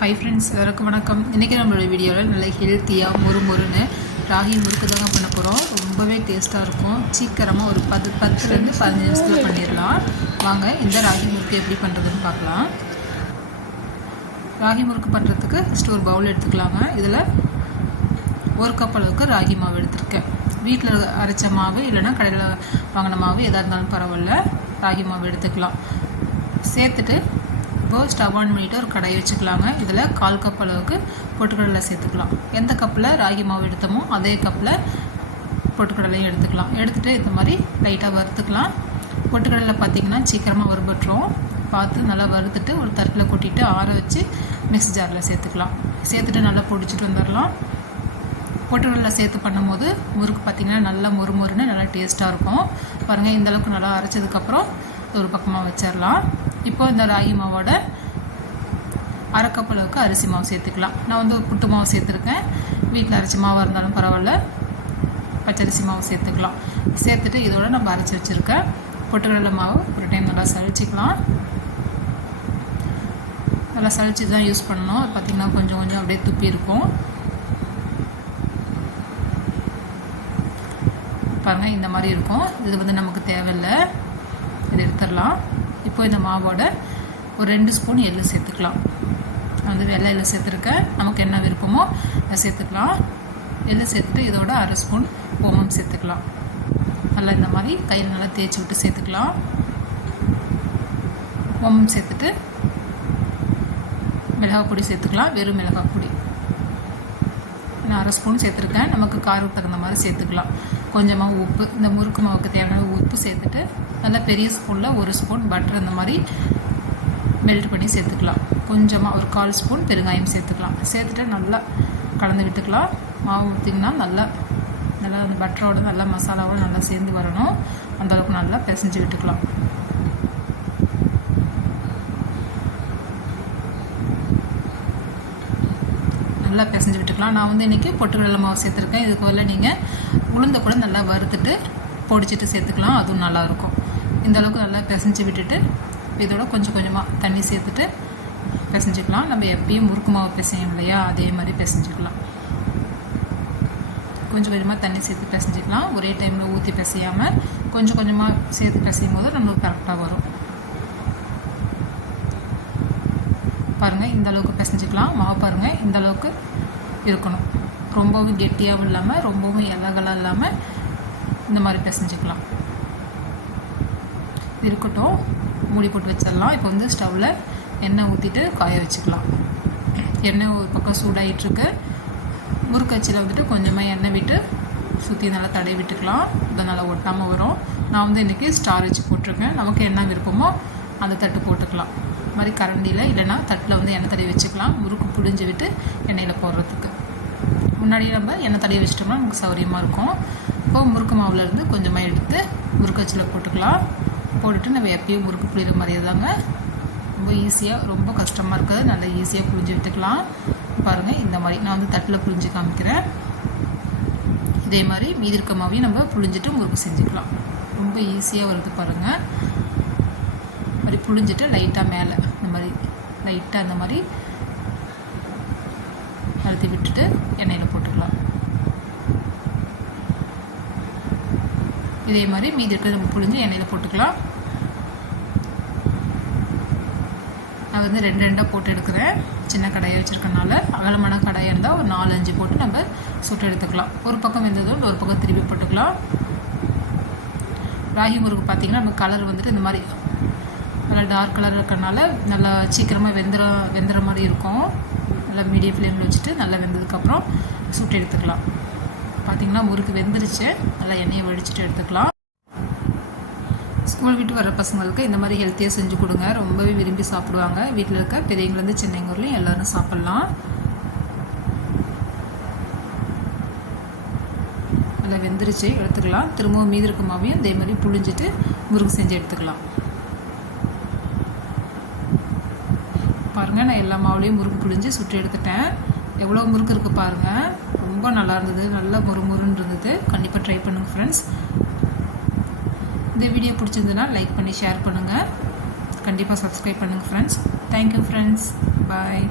Hi friends, எல்லாருக்கும் வணக்கம். இன்றைக்கி நம்மளோட வீடியோவில் நல்ல ஹெல்த்தியாக மொறுன்னு ராகி முறுக்கு தாங்க பண்ண போகிறோம். ரொம்பவே டேஸ்ட்டாக இருக்கும். சீக்கிரமாக ஒரு 10-15 நிமிஷத்தில் பண்ணிடலாம். வாங்க இந்த ராகி முறுக்கு எப்படி பண்ணுறதுன்னு பார்க்கலாம். ராகி முறுக்கு பண்ணுறதுக்கு ஃபஸ்ட்டு ஒரு பவுல் எடுத்துக்கலாங்க. இதில் 1 கப் அளவுக்கு ராகி மாவு எடுத்துருக்கேன். வீட்டில் அரைச்ச மாவு இல்லைன்னா கடையில் வாங்கின மாவு எதாக இருந்தாலும் பரவாயில்ல, ராகி மாவு எடுத்துக்கலாம். சேர்த்துட்டு இப்போது ஸ்டவ் ஆன் பண்ணிவிட்டு ஒரு கடாயை வச்சுக்கலாங்க. இதில் 1/4 கப் அளவுக்கு பொட்டுக்கடலை சேர்த்துக்கலாம். எந்த கப்பில் ராகி மாவு எடுத்தோமோ அதே கப்பில் பொட்டுக்கடலையும் எடுத்துக்கலாம். எடுத்துகிட்டு இந்த மாதிரி லைட்டாக வறுத்துக்கலாம். பொட்டுக்கடலை பார்த்திங்கன்னா சீக்கிரமாக வறுபட்டுரும். பார்த்து நல்லா வறுத்துட்டு ஒரு தட்டில் கொட்டிட்டு ஆற வச்சு மிக்ஸி ஜாரில் சேர்த்துக்கலாம். சேர்த்துட்டு நல்லா பொடிச்சிட்டு வந்துடலாம். பொட்டுக்கடலை சேர்த்து பண்ணும்போது முறுக்கு பார்த்திங்கன்னா நல்லா மொறுன்னு நல்லா டேஸ்ட்டாக இருக்கும். பாருங்கள், இந்தளவுக்கு நல்லா அரைச்சதுக்கப்புறம் ஒரு பக்கமாக வச்சிடலாம். இப்போது இந்த ராகி மாவோட 1/2 கப் அளவுக்கு அரிசி மாவு சேர்த்துக்கலாம். நான் வந்து புட்டு மாவு சேர்த்துருக்கேன். வீட்டில் அரைச்ச மாவாக இருந்தாலும் பரவாயில்ல, பச்சரிசி மாவு சேர்த்துக்கலாம். சேர்த்துட்டு இதோட நம்ம அரைச்சி வச்சுருக்கேன் பொட்டுக்கடலை மாவு ஒரு டைம் நல்லா சளிச்சிக்கலாம். நல்லா சளிச்சு தான் யூஸ் பண்ணணும். அது பார்த்திங்கன்னா கொஞ்சம் அப்படியே துப்பி இருக்கும். பாருங்கள், இந்த மாதிரி இருக்கும். இது வந்து நமக்கு தேவையில்லை, இது எடுத்துடலாம். இப்போ இந்த மாவோட ஒரு 2 ஸ்பூன் எள்ளு சேர்த்துக்கலாம். நான் வந்து வெள்ளை எள்ளு சேர்த்துருக்கேன். நமக்கு என்ன விருப்பமோ அதை சேர்த்துக்கலாம். எள்ளு சேர்த்துட்டு இதோட 1/2 ஸ்பூன் ஓமம் சேர்த்துக்கலாம். நல்லா இந்த மாதிரி கையில் நல்லா தேய்ச்சி விட்டு சேர்த்துக்கலாம். ஓமம் சேர்த்துட்டு மிளகாய் பொடி சேர்த்துக்கலாம். வெறும் மிளகாய் பொடி நான் 1/2 ஸ்பூன் சேர்த்துருக்கேன். நமக்கு காரத்துக்கு தகுந்த மாதிரி சேர்த்துக்கலாம். கொஞ்சமாக உப்பு, இந்த முறுக்கு மாவுக்கு தேவையான உப்பு சேர்த்துட்டு நல்லா பெரிய ஸ்பூனில் 1 ஸ்பூன் பட்டர் இந்த மாதிரி மெல்ட் பண்ணி சேர்த்துக்கலாம். கொஞ்சமாக ஒரு 1/4 ஸ்பூன் பெருங்காயம் சேர்த்துக்கலாம். சேர்த்துட்டு நல்லா கலந்து விட்டுக்கலாம். மாவு ஊற்றிங்கன்னா நல்லா அந்த பட்டரோட நல்லா மசாலாவோடு நல்லா சேர்ந்து வரணும். அந்தளவுக்கு நல்லா பிசைஞ்சு விட்டுக்கலாம். நல்லா பிசைஞ்சு விட்டுக்கலாம். நான் வந்து இன்றைக்கி பொட்டுக்கடலை மாவு சேர்த்துருக்கேன். இதுக்கு வரல நீங்கள் உளுந்த கூட நல்லா வறுத்துட்டு பொடிச்சிட்டு சேர்த்துக்கலாம். அதுவும் நல்லாயிருக்கும். இந்தளவுக்கு நல்லா பிசைஞ்சு விட்டுட்டு இதோட கொஞ்சமாக தண்ணி சேர்த்துட்டு பிசைஞ்சிக்கலாம். நம்ம எப்பயும் முறுக்கு மாவு பிசையும் இல்லையா, அதே மாதிரி பிசைஞ்சிக்கலாம். கொஞ்சமாக தண்ணி சேர்த்து பிசைஞ்சிக்கலாம். ஒரே டைமில் ஊற்றி பிசையாமல் கொஞ்சமாக சேர்த்து பிசையும் போது நம்மளுக்கு கரெக்டாக வரும். பாருங்கள், இந்தளவுக்கு பிசைஞ்சிக்கலாம். மாவு பாருங்கள், இந்தளவுக்கு இருக்கணும். ரொம்பவும் கெட்டியாகவும் இல்லாமல் ரொம்பவும் இலகலாக இல்லாமல் இந்த மாதிரி பிசைஞ்சிக்கலாம். இருக்கட்டும், மூடி போட்டு வச்சிடலாம். இப்போ வந்து ஸ்டவ்வில் எண்ணெய் ஊற்றிட்டு காய வச்சுக்கலாம். எண்ணெய் ஒரு பக்கம் சூடாகிட்டுருக்கு. முறுக்கச்சியில் வந்துட்டு கொஞ்சமாக எண்ணெய் விட்டு சுற்றி நல்லா தடவி விட்டுக்கலாம். இதை நல்லா ஒட்டாமல் வரும். நான் வந்து இன்றைக்கி ஸ்டார் வச்சு போட்டிருக்கேன். நமக்கு என்ன விருப்பமோ அந்த தட்டு போட்டுக்கலாம். இது மாதிரி கரண்டியில் இல்லைன்னா தட்டில் வந்து எண்ணெய் தடவி வச்சுக்கலாம். முறுக்கு புழிஞ்சு விட்டு எண்ணெயில் போடுறதுக்கு முன்னாடி நம்ம எண்ணெய் தடவி வச்சிட்டோம்னா நமக்கு சௌகரியமாக இருக்கும். இப்போது முறுக்கு மாவுலேருந்து கொஞ்சமாக எடுத்து முறுக்கச்சியில் போட்டுக்கலாம். போட்டுட்டு நம்ம எப்பயும் முறுக்கு புளிகிற மாதிரியே தாங்க, ரொம்ப ஈஸியாக, ரொம்ப கஷ்டமாக இருக்காது. நல்லா ஈஸியாக புளிஞ்சு விட்டுக்கலாம். பாருங்கள், இந்த மாதிரி நான் வந்து தட்டில் புளிஞ்சு காமிக்கிறேன். இதே மாதிரி மீதி இருக்க மாவையும் நம்ம புளிஞ்சிட்டு முறுக்கு செஞ்சுக்கலாம். ரொம்ப ஈஸியாக வருது பாருங்கள். மாதிரி புளிஞ்சிட்டு லைட்டாக மேலே இந்த மாதிரி லைட்டாக அந்த மாதிரி அழுத்தி விட்டுட்டு எண்ணெயில் போட்டுக்கலாம். இதே மாதிரி மீதி இருக்கிறத நம்ம புளிஞ்சு எண்ணெயில் போட்டுக்கலாம். நான் வந்து 2 போட்டு எடுக்கிறேன். சின்ன கடாயை வச்சுருக்கனால, அகலமான கடாயாக இருந்தால் ஒரு 4-5 போட்டு நம்ம சுட்டு எடுத்துக்கலாம். ஒரு பக்கம் வெந்ததும் ஒரு பக்கம் திருப்பி போட்டுக்கலாம். ராகி முறுக்கு பார்த்திங்கன்னா நம்ம கலர் வந்துட்டு இந்த மாதிரி நல்லா டார்க் கலர் இருக்கிறனால நல்லா சீக்கிரமாக வெந்துற மாதிரி இருக்கும். நல்லா மீடியம் ஃப்ளேமில் வச்சுட்டு நல்லா வெந்ததுக்கப்புறம் சுட்டு எடுத்துக்கலாம். பார்த்திங்கன்னா முறுக்கு வெந்துருச்சு. நல்லா எண்ணெயை வடிச்சிட்டு எடுத்துக்கலாம். ஸ்கூல் விட்டு வர பசங்களுக்கு இந்த மாதிரி ஹெல்த்தியாக செஞ்சு கொடுங்க. ரொம்பவே விரும்பி சாப்பிடுவாங்க. வீட்டில் இருக்க பெரியவங்கலேருந்து சின்னவங்களையும் எல்லோரும் சாப்பிட்லாம். நல்லா வெந்துருச்சு, எடுத்துக்கலாம். திரும்பவும் மீதி இருக்க மாவையும் இதே மாதிரி புழிஞ்சிட்டு முறுக்கு செஞ்சு எடுத்துக்கலாம். பாருங்கள், நான் எல்லா மாவுலேயும் முறுக்கு புழிஞ்சு சுட்டு எடுத்துட்டேன். எவ்வளோ முறுக்கு இருக்குது பாருங்கள். ரொம்ப நல்லா இருந்தது, நல்லா மொறுன்னு இருந்தது. கண்டிப்பாக ட்ரை பண்ணுங்கள் ஃப்ரெண்ட்ஸ். இந்த வீடியோ பிடிச்சிருந்ததுன்னா லைக் பண்ணி ஷேர் பண்ணுங்கள். கண்டிப்பாக சப்ஸ்கிரைப் பண்ணுங்கள் ஃப்ரெண்ட்ஸ். Thank you friends. பாய்.